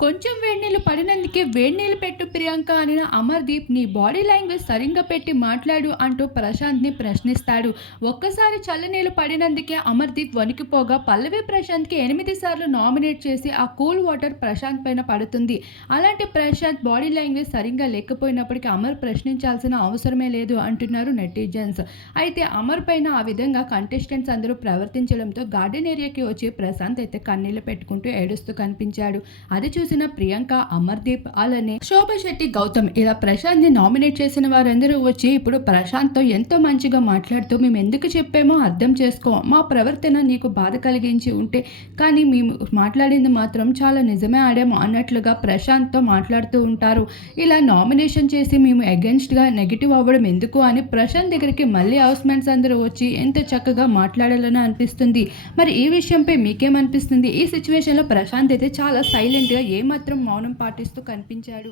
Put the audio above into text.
కొంచెం వేడినీళ్ళు పడినందుకే వేడినీళ్ళు పెట్టు ప్రియాంక అనిన అమర్‌దీప్ నీ బాడీ లాంగ్వేజ్ సరింగా పెట్టి మాట్లాడు అంటూ ప్రశాంత్‌ని ప్రశ్నిస్తాడు. ఒక్కసారి చల్లనీళ్ళు పడినందుకే అమర్‌దీప్ వణికిపోగా పల్లవి ప్రశాంత్‌కి 8 సార్లు నామినేట్ చేసి ఆ కూల్ వాటర్ ప్రశాంత్ పైన పడుతుంది. అలాంటి ప్రశాంత్ బాడీ లాంగ్వేజ్ సరింగా లేకపోయినప్పటికీ అమర్ ప్రశ్నించాల్సిన అవసరమే లేదు అంటున్నారు నెటిజన్స్. అయితే అమర్ పైన ఆ విధంగా కంటెస్టెంట్స్ అందరూ ప్రవర్తించడంతో గార్డెన్ ఏరియాకి వచ్చి ప్రశాంత్ అయితే కన్నీళ్లు పెట్టుకుంటూ ఏడుస్తూ కనిపించాడు. అది చూసిన ప్రియాంక, అమర్‌దీప్ అలానే శోభా శెట్టి, గౌతమ్ ఇలా ప్రశాంత్‌ని నామినేట్ చేసిన వారందరూ వచ్చి ఇప్పుడు ప్రశాంత్‌తో ఎంతో మంచిగా మాట్లాడుతూ మేము ఎందుకు చెప్పామో అర్థం చేసుకో. మా ప్రవర్తన నీకు బాధ కలిగించి ఉంటే కానీ మేము మాట్లాడింది మాత్రం చాలా నిజమే ఆడాము అన్నట్లుగా ప్రశాంత్‌తో మాట్లాడుతూ ఉంటారు. ఇలా నామినేషన్ చేసి మేము అగెన్స్ట్‌గా నెగెటివ్ అవ్వడం ఎందుకు అని ప్రశాంత్ దగ్గరికి మళ్ళీ హౌస్‌మేట్స్ అందరూ వచ్చి ఎంత చక్కగా మాట్లాడాలని అనిపిస్తుంది. మరి ఈ విషయంపై మీకేమనిపిస్తుంది? ఈ సిట్యుయేషన్‌లో ప్రశాంత్ అయితే చాలా సైలెంట్‌గా ఏమాత్రం మౌనం పాటిస్తూ కనిపించాడు.